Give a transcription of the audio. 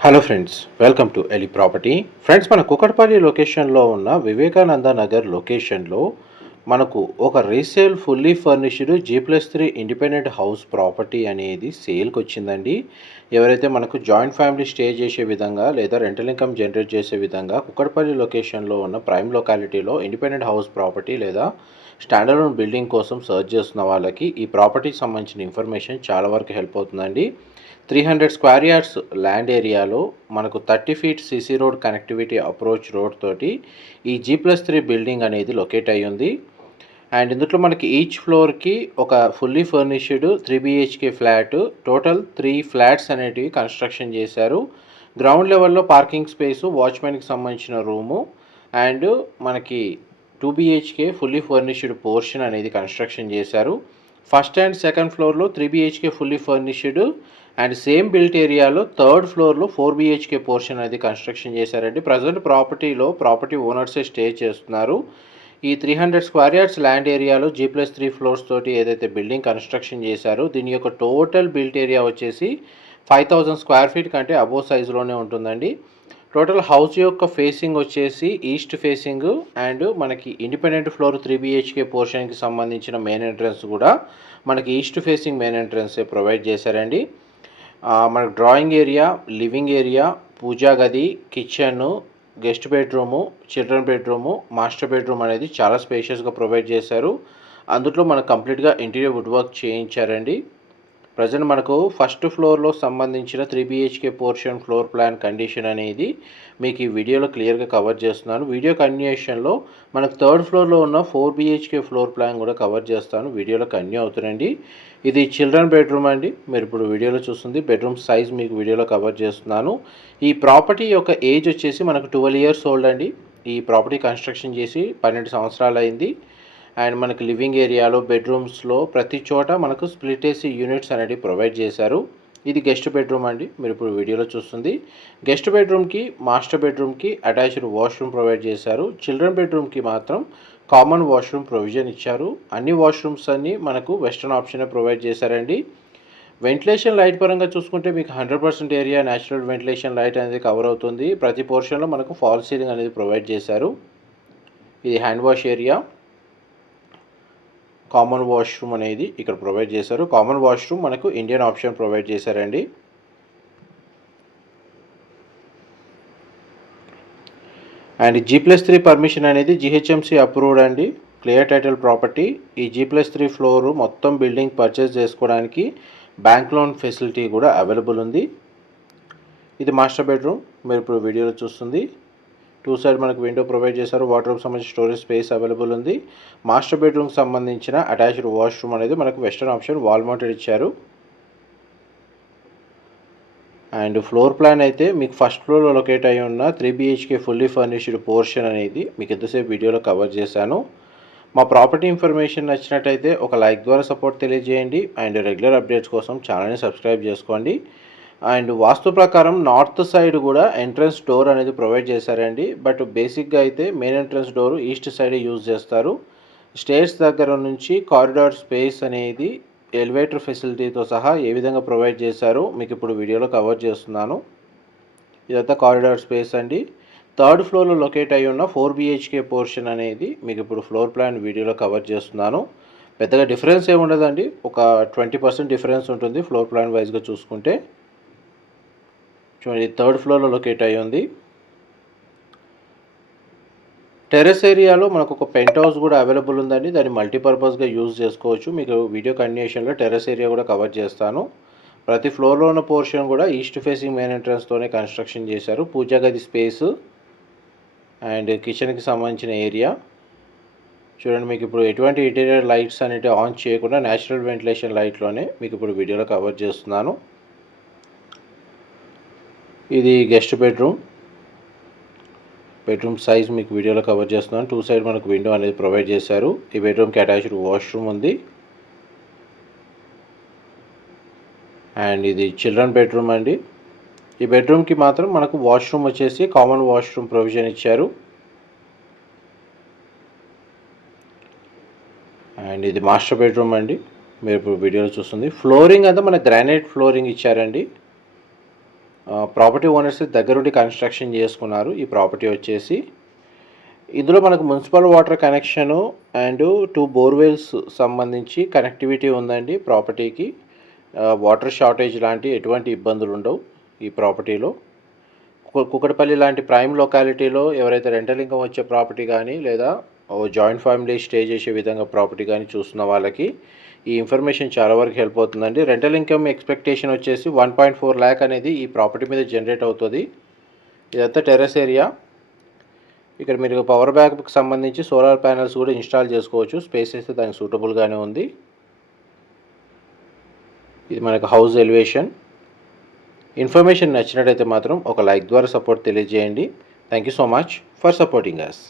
Hello friends welcome to ఎలి property friends మన కుకట్పల్లి లొకేషన్లో ఉన్న వివేకానంద నగర్ లొకేషన్లో మనకు ఒక resale fully furnished G plus three independent house property అనేది సేల్కి వచ్చిందండి. ఎవరైతే మనకు జాయింట్ ఫ్యామిలీ స్టే చేసే విధంగా లేదా రెంటల్ ఇన్కమ్ జనరేట్ చేసే విధంగా కుక్కడపల్లి లొకేషన్లో ఉన్న ప్రైమ్ లొకాలిటీలో ఇండిపెండెంట్ హౌస్ ప్రాపర్టీ లేదా స్టాండర్డ్ బిల్డింగ్ కోసం సర్చ్ చేస్తున్న వాళ్ళకి ఈ ప్రాపర్టీకి సంబంధించిన ఇన్ఫర్మేషన్ చాలా వరకు హెల్ప్ అవుతుందండి. Three hundred square yards land ఏరియాలో మనకు thirty feet CC road connectivity approach road తోటి ఈ జీ ప్లస్ త్రీ బిల్డింగ్ అనేది లొకేట్ అయ్యి ఉంది. అండ్ ఇందులో మనకి ఈచ్ ఫ్లోర్కి ఒక fully furnished three BHK flat total three flats అనేటివి కన్స్ట్రక్షన్ చేశారు. గ్రౌండ్ లెవెల్లో పార్కింగ్ స్పేసు వాచ్మెన్కి సంబంధించిన రూము అండ్ మనకి two BHK fully furnished portion అనేది కన్స్ట్రక్షన్ చేశారు. ఫస్ట్ అండ్ సెకండ్ ఫ్లోర్లో three BHK fully furnished and same built ఏరియాలో థర్డ్ ఫ్లోర్లో ఫోర్ బిహెచ్కే పోర్షన్ అనేది కన్స్ట్రక్షన్ చేశారండి. ప్రజెంట్ ప్రాపర్టీలో ప్రాపర్టీ ఓనర్సే స్టే చేస్తున్నారు. ఈ three hundred square yards land ఏరియాలో జీ ప్లస్ త్రీ ఫ్లోర్స్ తోటి ఏదైతే బిల్డింగ్ కన్స్ట్రక్షన్ చేశారో దీని యొక్క టోటల్ బిల్ట్ ఏరియా వచ్చేసి ఫైవ్ థౌజండ్ స్క్వేర్ ఫీట్ కంటే అబోవ్ సైజులోనే ఉంటుందండి. టోటల్ హౌస్ యొక్క ఫేసింగ్ వచ్చేసి ఈస్ట్ ఫేసింగ్ అండ్ మనకి ఇండిపెండెంట్ ఫ్లోర్ త్రీ బిహెచ్కే పోర్షన్కి సంబంధించిన మెయిన్ ఎంట్రన్స్ కూడా మనకి ఈస్ట్ ఫేసింగ్ మెయిన్ ఎంట్రన్సే ప్రొవైడ్ చేశారండి. మనకు డ్రాయింగ్ ఏరియా లివింగ్ ఏరియా పూజా గది kitchen guest bedroom children bedroom master bedroom అనేది చాలా స్పేషియస్గా ప్రొవైడ్ చేశారు. అందులో మనకు కంప్లీట్గా ఇంటీరియర్ వుడ్ వర్క్ చేయించారండి. ప్రజెంట్ మనకు ఫస్ట్ ఫ్లోర్లో సంబంధించిన three BHK portion floor plan condition అనేది మీకు ఈ వీడియోలో క్లియర్గా కవర్ చేస్తున్నాను. వీడియో కంటిన్యూషన్లో మనకు థర్డ్ ఫ్లోర్లో ఉన్న ఫోర్ బిహెచ్కే ఫ్లోర్ ప్లాన్ కూడా కవర్ చేస్తాను. వీడియోలో కన్యూ అవుతుందండి. ఇది చిల్డ్రన్ బెడ్రూమ్ అండి. మీరు ఇప్పుడు వీడియోలో చూస్తుంది. బెడ్రూమ్ సైజ్ మీకు వీడియోలో కవర్ చేస్తున్నాను. ఈ ప్రాపర్టీ యొక్క ఏజ్ వచ్చేసి మనకు ట్వెల్వ్ ఇయర్స్ ఓల్డ్ అండి. ఈ ప్రాపర్టీ కన్స్ట్రక్షన్ చేసి పన్నెండు సంవత్సరాలు అయింది. అండ్ మనకి లివింగ్ ఏరియాలో బెడ్రూమ్స్లో ప్రతి చోట మనకు స్ప్లిట్ ఏసీ యూనిట్స్ అనేవి ప్రొవైడ్ చేశారు. ఇది గెస్ట్ బెడ్రూమ్ అండి. మీరు ఇప్పుడు వీడియోలో చూస్తుంది. గెస్ట్ బెడ్రూమ్కి మాస్టర్ బెడ్రూమ్కి అటాచ్డ్ వాష్రూమ్ ప్రొవైడ్ చేశారు. చిల్డ్రన్ బెడ్రూమ్కి మాత్రం కామన్ వాష్రూమ్ ప్రొవిజన్ ఇచ్చారు. అన్ని వాష్రూమ్స్ అన్ని మనకు వెస్ట్రన్ ఆప్షన్ ప్రొవైడ్ చేశారండి. వెంటిలేషన్ లైట్ పరంగా చూసుకుంటే మీకు hundred percent area natural ventilation light అనేది కవర్ అవుతుంది. ప్రతి పోర్షన్లో మనకు ఫాల్ సీలింగ్ అనేది ప్రొవైడ్ చేశారు. ఇది hand wash area. Common washroom అనేది ఇక్కడ ప్రొవైడ్ చేశారు. కామన్ వాష్రూమ్ మనకు ఇండియన్ ఆప్షన్ ప్రొవైడ్ చేశారండి. And G plus three permission అనేది జిహెచ్ఎంసీ అప్రూవ్డ్ అండి. క్లియర్ టైటిల్ ప్రాపర్టీ ఈ జీ ప్లస్ త్రీ ఫ్లోర్ మొత్తం బిల్డింగ్ పర్చేస్ చేసుకోవడానికి బ్యాంక్ లోన్ ఫెసిలిటీ కూడా అవైలబుల్ ఉంది. ఇది మాస్టర్ బెడ్రూమ్ మీరు ఇప్పుడు వీడియోలో చూస్తుంది. టూ సైడ్ మనకు విండో ప్రొవైడ్ చేశారు. వాటర్ సంబంధించి స్టోరేజ్ స్పేస్ అవైలబుల్ ఉంది. మాస్టర్ బెడ్రూమ్కి సంబంధించిన అటాచ్డ్ వాష్రూమ్ అనేది మనకు వెస్టర్న్ ఆప్షన్ వాల్ మౌంటెడ్ ఇచ్చారు. అండ్ ఫ్లోర్ ప్లాన్ అయితే మీకు ఫస్ట్ ఫ్లోర్లో లొకేట్ అయి ఉన్న three BHK fully furnished portion అనేది మీకు ఎంతసేపు వీడియోలో కవర్ చేశాను. మా ప్రాపర్టీ ఇన్ఫర్మేషన్ నచ్చినట్టయితే ఒక లైక్ ద్వారా సపోర్ట్ తెలియజేయండి. అండ్ రెగ్యులర్ అప్డేట్స్ కోసం ఛానల్ని సబ్స్క్రైబ్ చేసుకోండి. అండ్ వాస్తు ప్రకారం నార్త్ సైడ్ కూడా ఎంట్రన్స్ డోర్ అనేది ప్రొవైడ్ చేశారండి. బట్ బేసిక్గా అయితే main entrance door east side use చేస్తారు. స్టేర్స్ దగ్గర నుంచి కారిడార్ స్పేస్ అనేది ఎలివేటర్ ఫెసిలిటీతో సహా ఏ విధంగా ప్రొవైడ్ చేశారో మీకు ఇప్పుడు వీడియోలో కవర్ చేస్తున్నాను. ఇదంతా కారిడార్ స్పేస్ అండి. థర్డ్ ఫ్లోర్లో లొకేట్ అయి ఉన్న ఫోర్ బిహెచ్కే పోర్షన్ అనేది మీకు ఇప్పుడు ఫ్లోర్ ప్లాన్ వీడియోలో కవర్ చేస్తున్నాను. పెద్దగా డిఫరెన్స్ ఏముండదండి. ఒక ట్వంటీ పర్సెంట్ డిఫరెన్స్ ఉంటుంది ఫ్లోర్ ప్లాన్ వైజ్గా చూసుకుంటే. చూడండి థర్డ్ ఫ్లోర్లో లొకేట్ అయి ఉంది. టెర్రస్ ఏరియాలో మనకు ఒక పెంట్ హౌస్ కూడా అవైలబుల్ ఉందండి. దాన్ని మల్టీపర్పస్గా యూజ్ చేసుకోవచ్చు. మీకు వీడియో కండిషన్లో టెర్రస్ ఏరియా కూడా కవర్ చేస్తాను. ప్రతి ఫ్లోర్లో ఉన్న పోర్షన్ కూడా ఈస్ట్ ఫేసింగ్ మెయిన్ ఎంట్రన్స్తోనే కన్స్ట్రక్షన్ చేశారు. పూజా గది స్పేస్ అండ్ కిచెన్కి సంబంధించిన ఏరియా. చూడండి మీకు ఇప్పుడు ఎటువంటి ఇంటీరియర్ లైట్స్ అనేవి ఆన్ చేయకుండా న్యాచురల్ వెంటిలేషన్ లైట్లోనే మీకు ఇప్పుడు వీడియోలో కవర్ చేస్తున్నాను. ఇది గెస్ట్ బెడ్రూమ్. బెడ్రూమ్ సైజ్ మీకు వీడియోలో కవర్ చేస్తున్నాను. టూ సైడ్ మనకు విండో అనేది ప్రొవైడ్ చేశారు. ఈ బెడ్రూమ్కి అటాచ్డ్ వాష్రూమ్ ఉంది. అండ్ ఇది చిల్డ్రన్ బెడ్రూమ్ అండి. ఈ బెడ్రూమ్కి మాత్రం మనకు వాష్రూమ్ వచ్చేసి కామన్ వాష్రూమ్ ప్రొవిజన్ ఇచ్చారు. అండ్ ఇది మాస్టర్ బెడ్రూమ్ అండి. మీరు ఇప్పుడు వీడియోలో చూస్తుంది. ఫ్లోరింగ్ అంతా మన గ్రానైట్ ఫ్లోరింగ్ ఇచ్చారండి. ప్రాపర్టీ ఓనర్స్ దగ్గరుండి కన్స్ట్రక్షన్ చేసుకున్నారు. ఈ ప్రాపర్టీ వచ్చేసి ఇందులో మనకు municipal water connection and two borewells సంబంధించి కనెక్టివిటీ ఉందండి. ప్రాపర్టీకి వాటర్ షార్టేజ్ లాంటి ఎటువంటి ఇబ్బందులు ఉండవు ఈ ప్రాపర్టీలో కు- కుకటపల్లి లాంటి ప్రైమ్ లొకాలిటీలో ఎవరైతే రెంటల్ ఇన్కమ్ వచ్చే ప్రాపర్టీ కానీ లేదా ఓ జాయింట్ ఫ్యామిలీ స్టే చేసే విధంగా ప్రాపర్టీ కానీ చూస్తున్న వాళ్ళకి ఈ ఇన్ఫర్మేషన్ చాలా వరకు హెల్ప్ అవుతుందండి. రెంటల్ ఇన్కమ్ ఎక్స్పెక్టేషన్ వచ్చేసి వన్ పాయింట్ ఫోర్ ల్యాక్ అనేది ఈ ప్రాపర్టీ మీద జనరేట్ అవుతుంది. ఇదంతా టెర్రస్ ఏరియా ఇక్కడ మీరు పవర్ బ్యాకప్కి సంబంధించి సోలార్ ప్యానల్స్ కూడా ఇన్స్టాల్ చేసుకోవచ్చు. స్పేస్ అయితే దానికి సూటబుల్గానే ఉంది. ఇది మనకు హౌస్ ఎలివేషన్ ఇన్ఫర్మేషన్ నచ్చినట్టయితే మాత్రం ఒక లైక్ ద్వారా సపోర్ట్ తెలియజేయండి. Thank you so much for supporting us